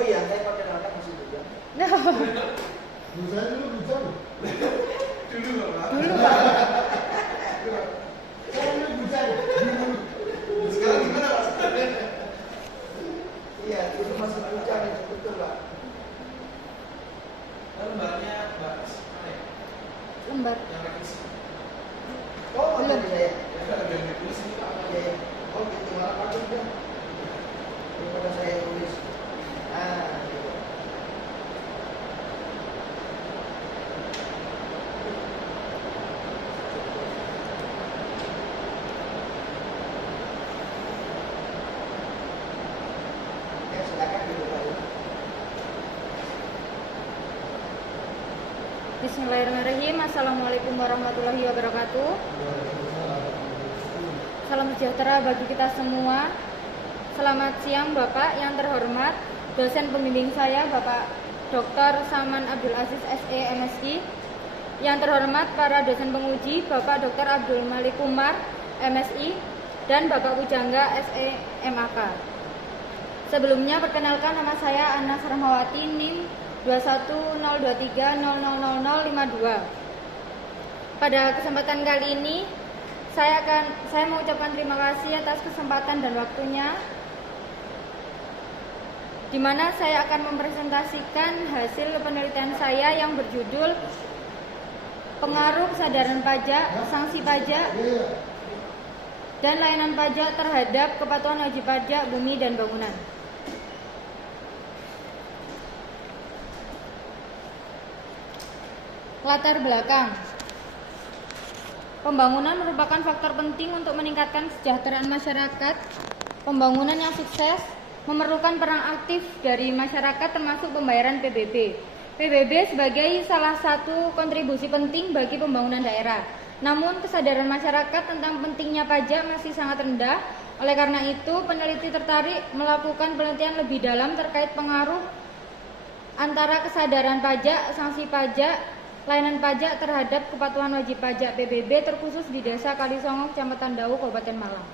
Oh iya, saya pakai anak masih bujang. Saya dulu bujang. Dulu Pak. Dulu Pak. Saya dulu bujang. Sekarang gimana Pak? Iya, dulu masih bujang itu betul Pak. Lembarnya Mbak mana ya? Lembar. Yang lagi sih. Oh, Belum. ada saya. Ya kan ada yang tulis ini Pak. Iya, iya. Oh, gitu malah Pak udah. Daripada saya tulis. Ah, gitu. Ya, silakan dulu Pak. Bismillahirrahmanirrahim. Assalamualaikum warahmatullahi wabarakatuh. Salam sejahtera bagi kita semua. Selamat siang Bapak yang terhormat, dosen pembimbing saya Bapak Dr. Saman Abdul Aziz SE MSI. Yang terhormat para dosen penguji Bapak Dr. Abdul Malik Umar MSI dan Bapak Pujangga SE MAK. Sebelumnya perkenalkan, nama saya Anas Rahmawati, NIM 2102300052. Pada kesempatan kali ini saya mengucapkan terima kasih atas kesempatan dan waktunya, di mana saya akan mempresentasikan hasil penelitian saya yang berjudul Pengaruh Kesadaran Pajak, Sanksi Pajak, dan Layanan Pajak terhadap Kepatuhan Wajib Pajak Bumi dan Bangunan. Latar belakang. Pembangunan merupakan faktor penting untuk meningkatkan kesejahteraan masyarakat. Pembangunan yang sukses memerlukan peran aktif dari masyarakat termasuk pembayaran PBB. PBB sebagai salah satu kontribusi penting bagi pembangunan daerah. Namun kesadaran masyarakat tentang pentingnya pajak masih sangat rendah. Oleh karena itu, peneliti tertarik melakukan penelitian lebih dalam terkait pengaruh antara kesadaran pajak, sanksi pajak, layanan pajak terhadap kepatuhan wajib pajak PBB terkhusus di Desa Kalisongo, Kecamatan Dawu, Kabupaten Malang.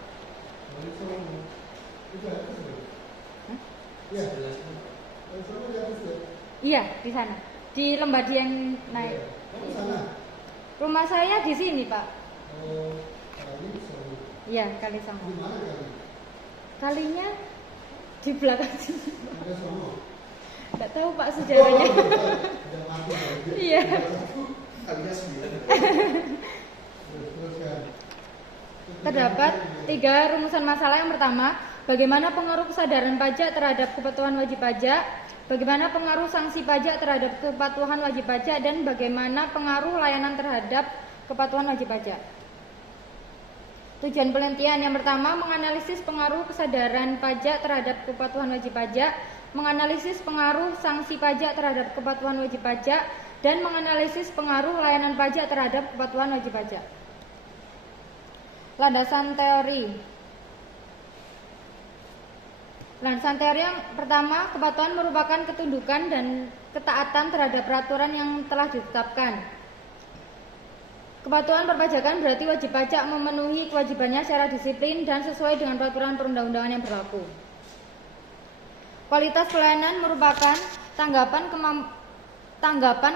Iya, di sana. Di Lembadi yang naik. Rumah saya di sini, Pak. Iya, Kalisongo. Kalinya di belakang sini. Nggak tahu Pak sejarahnya. Iya. Terdapat 3 rumusan masalah. Yang pertama, bagaimana pengaruh kesadaran pajak terhadap kepatuhan wajib pajak, bagaimana pengaruh sanksi pajak terhadap kepatuhan wajib pajak, dan bagaimana pengaruh layanan terhadap kepatuhan wajib pajak. Tujuan penelitian yang pertama, menganalisis pengaruh kesadaran pajak terhadap kepatuhan wajib pajak, menganalisis pengaruh sanksi pajak terhadap kepatuhan wajib pajak, dan menganalisis pengaruh layanan pajak terhadap kepatuhan wajib pajak. Landasan teori. Landasan teori yang pertama, kepatuhan merupakan ketundukan dan ketaatan terhadap peraturan yang telah ditetapkan. Kepatuhan perpajakan berarti wajib pajak memenuhi kewajibannya secara disiplin dan sesuai dengan peraturan perundang-undangan yang berlaku. Kualitas pelayanan merupakan tanggapan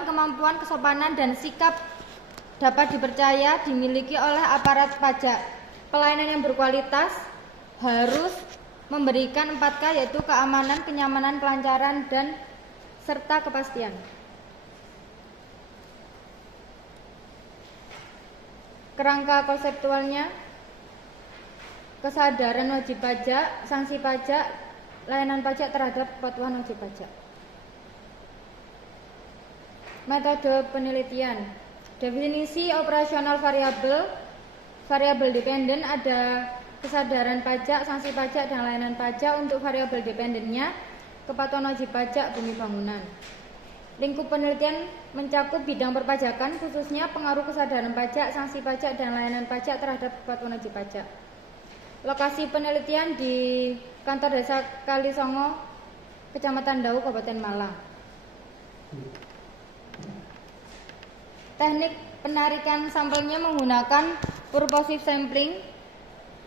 kemampuan, kesopanan, dan sikap dapat dipercaya dimiliki oleh aparat pajak. Pelayanan yang berkualitas harus memberikan 4K, yaitu keamanan, kenyamanan, kelancaran, dan serta kepastian. Kerangka konseptualnya, kesadaran wajib pajak, sanksi pajak, layanan pajak terhadap kepatuhan wajib pajak. Metode penelitian. Definisi operasional variabel dependen, ada kesadaran pajak, sanksi pajak, dan layanan pajak. Untuk variabel dependennya, kepatuhan wajib pajak bumi bangunan. Lingkup penelitian mencakup bidang perpajakan, khususnya pengaruh kesadaran pajak, sanksi pajak, dan layanan pajak terhadap kepatuhan wajib pajak. Lokasi penelitian di Kantor Desa Kalisongo, Kecamatan Dawu, Kabupaten Malang. Teknik penarikan sampelnya menggunakan purposive sampling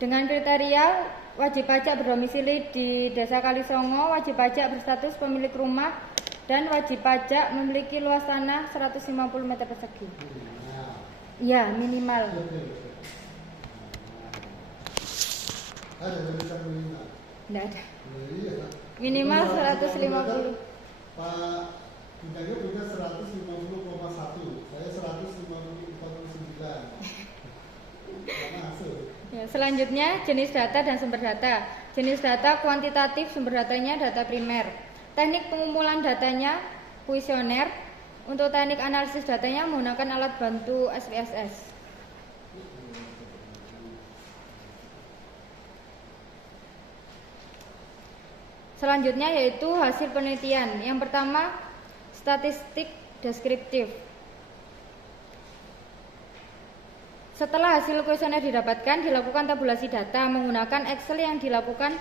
dengan kriteria wajib pajak berdomisili di Desa Kalisongo, wajib pajak berstatus pemilik rumah, dan wajib pajak memiliki luas tanah 150 meter persegi. Ya, minimal. Ada tulisan minimal. Enggak ada. Iya. Minimal 150. Pak Bintangnya punya 150,1. Saya 150,49. Masuk. Ya, selanjutnya jenis data dan sumber data. Jenis data kuantitatif, sumber datanya data primer. Teknik pengumpulan datanya kuesioner. Untuk teknik analisis datanya menggunakan alat bantu SPSS. Selanjutnya yaitu hasil penelitian. Yang pertama, statistik deskriptif. Setelah hasil kuesioner didapatkan, dilakukan tabulasi data menggunakan Excel yang dilakukan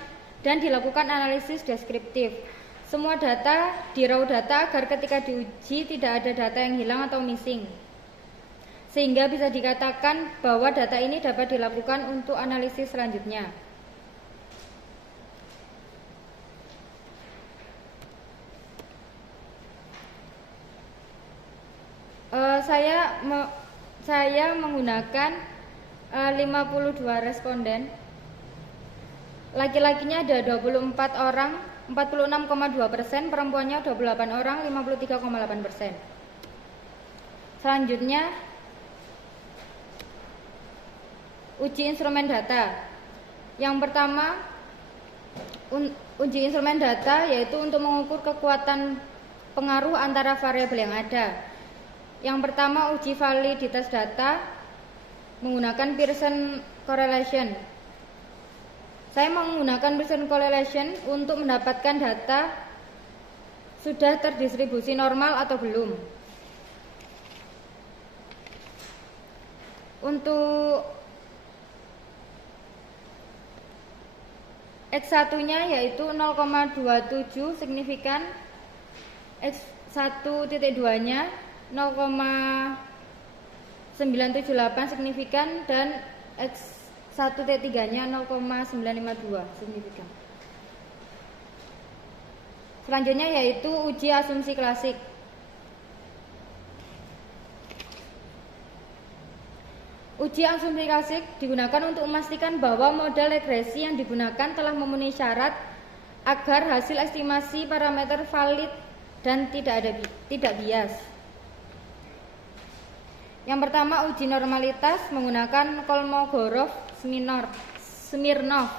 analisis deskriptif. Semua data di raw data agar ketika diuji tidak ada data yang hilang atau missing. Sehingga bisa dikatakan bahwa data ini dapat dilakukan untuk analisis selanjutnya. Saya menggunakan 52 responden. Laki-lakinya ada 24 orang, 46,2%, perempuannya 28 orang, 53,8%. Selanjutnya uji instrumen data. Yang pertama, uji instrumen data yaitu untuk mengukur kekuatan pengaruh antara variabel yang ada. Yang pertama, uji validitas data menggunakan Pearson correlation. Saya menggunakan Pearson correlation untuk mendapatkan data sudah terdistribusi normal atau belum. Untuk X1-nya yaitu 0,27 signifikan, X1.2-nya 0,978 signifikan, dan X1.3-nya 0,952 signifikan. Selanjutnya yaitu uji asumsi klasik. Uji asumsi klasik digunakan untuk memastikan bahwa model regresi yang digunakan telah memenuhi syarat agar hasil estimasi parameter valid dan tidak bias. Yang pertama, uji normalitas menggunakan Kolmogorov-Smirnov.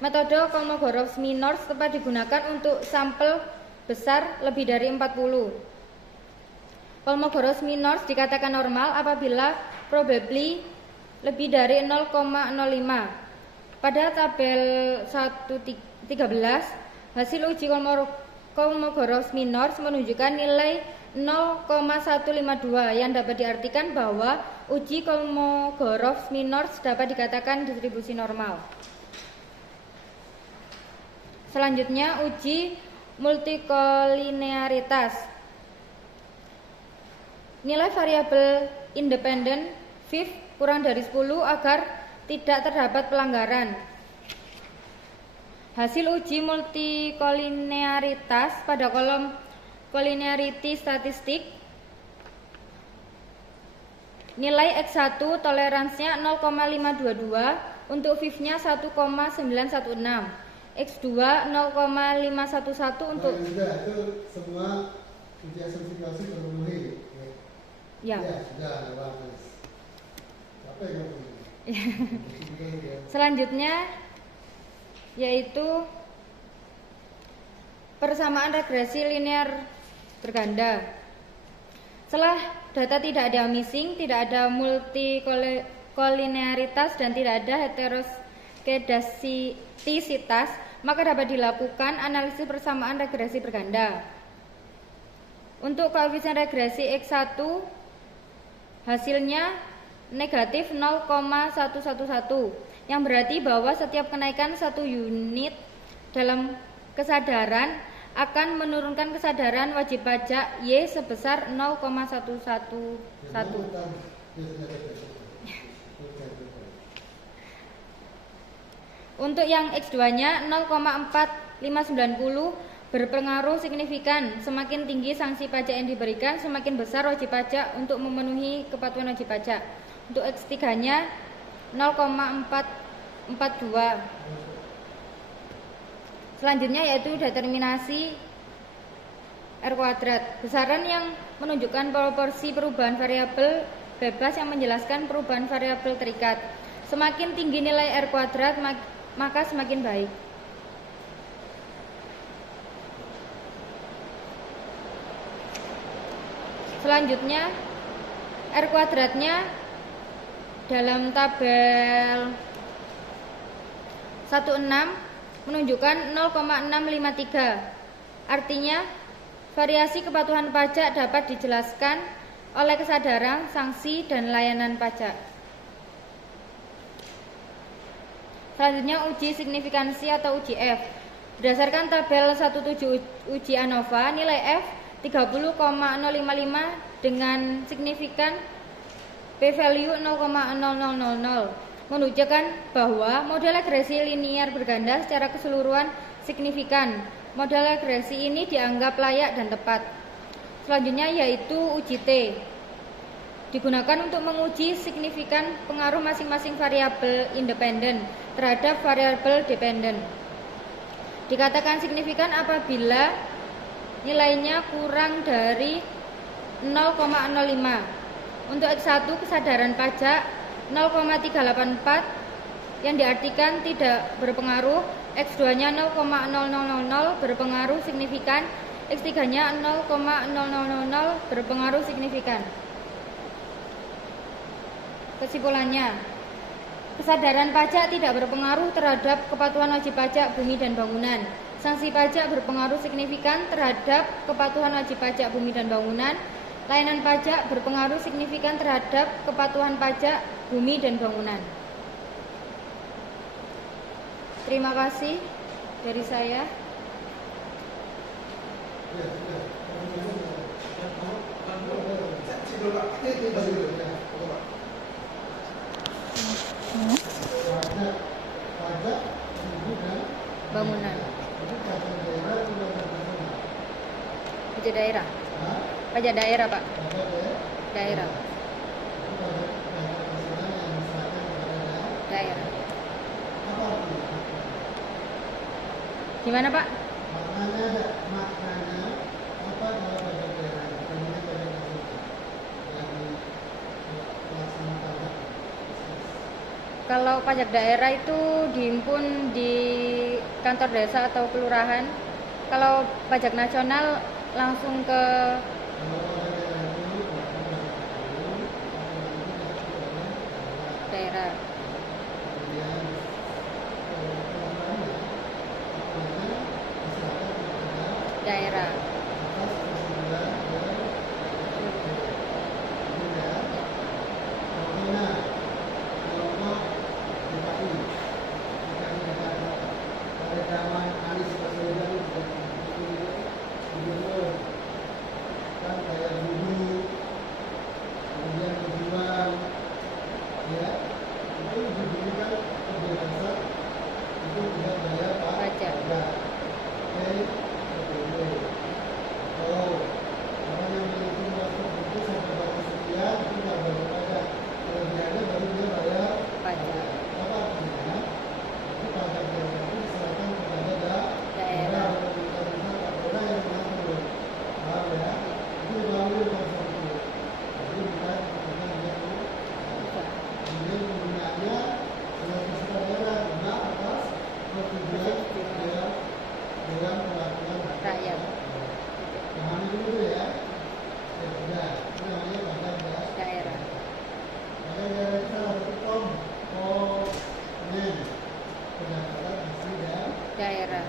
Metode Kolmogorov-Smirnov tepat digunakan untuk sampel besar lebih dari 40. Kolmogorov-Smirnov dikatakan normal apabila probably lebih dari 0,05. Pada tabel 1.13, hasil uji Kolmogorov-Smirnov menunjukkan nilai 0,152 yang dapat diartikan bahwa uji Kolmogorov-Smirnov dapat dikatakan distribusi normal. Selanjutnya uji multikolinearitas. Nilai variabel independen VIF kurang dari 10 agar tidak terdapat pelanggaran. Hasil uji multikolinearitas pada kolom collinearity statistik. Nilai X1 toleransinya 0,522, untuk VIF-nya 1,916. X2 0,511 untuk itu semua uji asumsi klasik terpenuhi. ya. Ya, sudah bagus. Apa yang kamu? Selanjutnya yaitu persamaan regresi linear berganda. Setelah data tidak ada missing, tidak ada multikolinearitas, dan tidak ada heteroskedastisitas, maka dapat dilakukan analisis persamaan regresi berganda. Untuk koefisien regresi X1 hasilnya negatif 0,111, yang berarti bahwa setiap kenaikan 1 unit dalam kesadaran akan menurunkan kesadaran wajib pajak Y sebesar 0,111. Untuk yang X2-nya 0,45990 berpengaruh signifikan. Semakin tinggi sanksi pajak yang diberikan, semakin besar wajib pajak untuk memenuhi kepatuhan wajib pajak. Untuk X3-nya 0,442. Selanjutnya yaitu determinasi R kuadrat. Besaran yang menunjukkan proporsi perubahan variabel bebas yang menjelaskan perubahan variabel terikat. Semakin tinggi nilai R kuadrat, maka semakin baik. Selanjutnya R kuadratnya dalam tabel 16 menunjukkan 0,653. Artinya variasi kepatuhan pajak dapat dijelaskan oleh kesadaran, sanksi, dan layanan pajak. Selanjutnya uji signifikansi atau uji F. Berdasarkan tabel 17 uji ANOVA, nilai F 30,055 dengan signifikan p-value 0,0000 menunjukkan bahwa model regresi linear berganda secara keseluruhan signifikan. Model regresi ini dianggap layak dan tepat. Selanjutnya yaitu uji T. Digunakan untuk menguji signifikan pengaruh masing-masing variabel independen terhadap variabel dependen. Dikatakan signifikan apabila nilainya kurang dari 0,05. Untuk X1 kesadaran pajak 0,384 yang diartikan tidak berpengaruh, X2-nya 0,0000 berpengaruh signifikan, X3-nya 0,0000 berpengaruh signifikan. Kesimpulannya, kesadaran pajak tidak berpengaruh terhadap kepatuhan wajib pajak bumi dan bangunan. Sanksi pajak berpengaruh signifikan terhadap kepatuhan wajib pajak bumi dan bangunan. Layanan pajak berpengaruh signifikan terhadap kepatuhan pajak bumi dan bangunan. Terima kasih dari saya. Bangunan. Pajak daerah. Pajak daerah, Pak. Daerah. Daerah. Gimana, Pak? Maknanya apa kalau pajak daerah? Kalau pajak daerah itu dihimpun di kantor desa atau kelurahan. Kalau pajak nasional langsung ke daerah. Daerah. Pajak. Pajak. Daerah. Rakyat. Daerah. Daerah.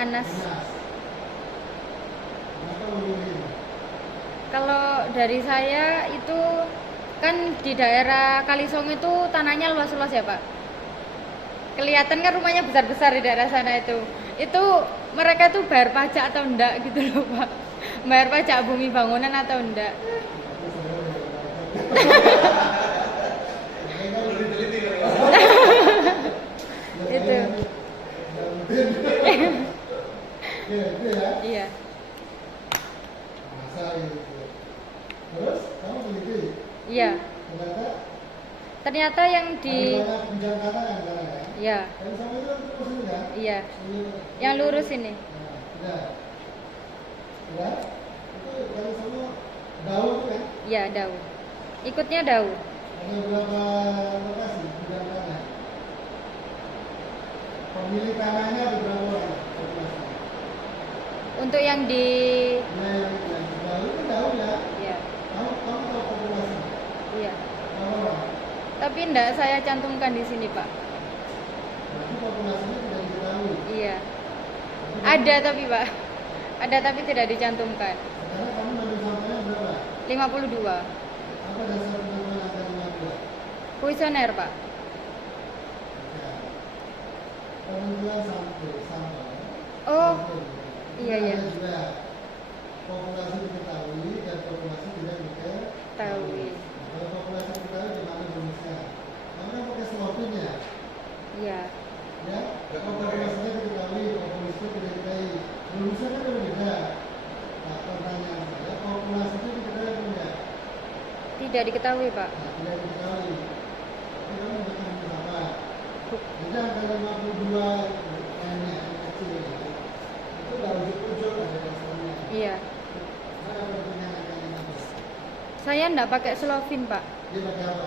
Anas. Kalau dari saya itu kan di daerah Kalisong itu tanahnya luas-luas ya, Pak. kelihatan kan rumahnya besar-besar di daerah sana itu. Itu mereka tuh bayar pajak atau enggak gitu loh Pak. Bayar pajak bumi bangunan atau enggak? Perlu diteliti kali ya. Itu. Ya, itu ya. Iya. Masa gitu. Terus kamu teliti. Iya. Ternyata Ternyata yang di ada banyak bidang tanah kan sekarang ya. iya, Dan sama itu kan terus ini kan. iya. Ini- Yang lurus ini. Nah, sudah. Sudah. Itu dari sana daun kan. Iya, daun. Ikutnya daun. Ada berapa lokasi bidang tanah? Pemilik tanahnya ada berapa orang? Populasi. Untuk yang di Nah, yang daun itu daun ya. iya, Kamu tahu populasi iya. berapa orang? Tapi enggak saya cantumkan di sini, Pak. Berarti populasinya tidak diketahui. Iya. Ada tapi, Pak. Ada tapi tidak dicantumkan. Sekarang kamu ngambil sampelnya berapa? 52. Apa dasar penentuan angka 52? Kuesioner, Pak. Ya. Penentuan sampel. Oh, Sampel. iya, Itu iya. ada juga populasi diketahui dan populasi tidak diketahui. Tahu. Kalau populasi diketahui di mana rumusnya? Kamu kan pakai slopin ya? Iya. Ya, populasinya diketahui, populasinya tidak diketahui. Rumusnya kan berbeda. Nah, pertanyaan saya, populasinya diketahui atau tidak? Tidak diketahui, Pak. Nah, tidak diketahui. Tapi kamu bikin sama. Jadi angka 52 yang kecil itu udah ujuk-ujuk ada dasarnya. Iya. Mana pertanyaan angka 52? Saya enggak pakai slovin, Pak. Dia pakai apa?